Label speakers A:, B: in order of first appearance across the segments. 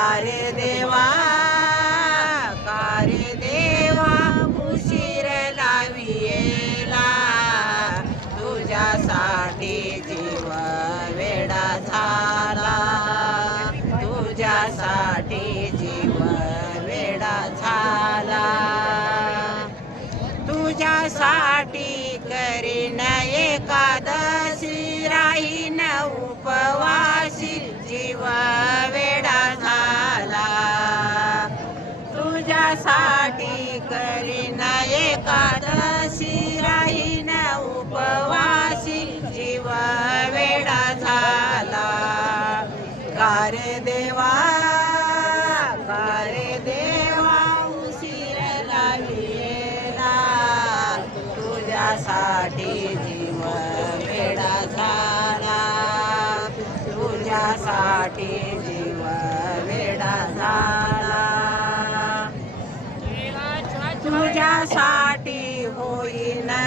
A: कारे देवा कार्य देवा उशीर लावियेला तुझ्यासाठी जीव वेडा झाला. तुझ्यासाठी जीव वेडा झाला. तुझ्यासाठी करीन एकादशी राहीन उपवा साठी करीना एकादशी राहीन उपवासी जीव वेडा झाला. कार्य देवा कार्य देवा उशीर लागेला तुझ्यासाठी जीव वेडा झाला. तुझ्यासाठी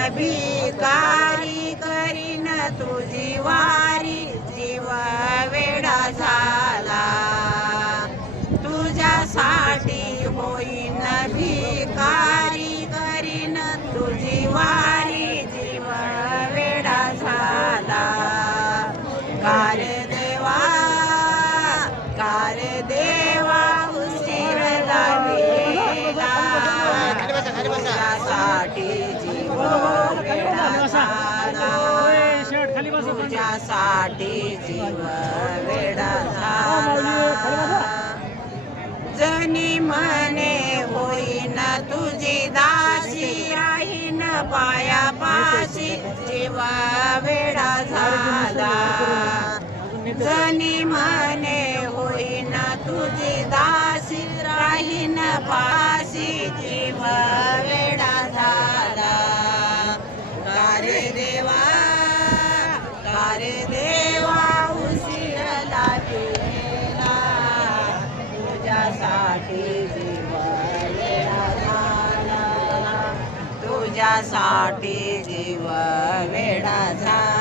A: भिकारी करीन तुझी वारी जीव वेडा झाला. तुझ्यासाठी होईन भिकारी तुझ्यासाठी जीव वेडा झाला. जनी म्हणे होईन तुझी दासी राहीन पायापाशी. जीव वेडा झाला. जनी म्हणे होईन तुझी दासी राहीन पाशी जीव तुझ्यासाठी जीव वेडा झाला.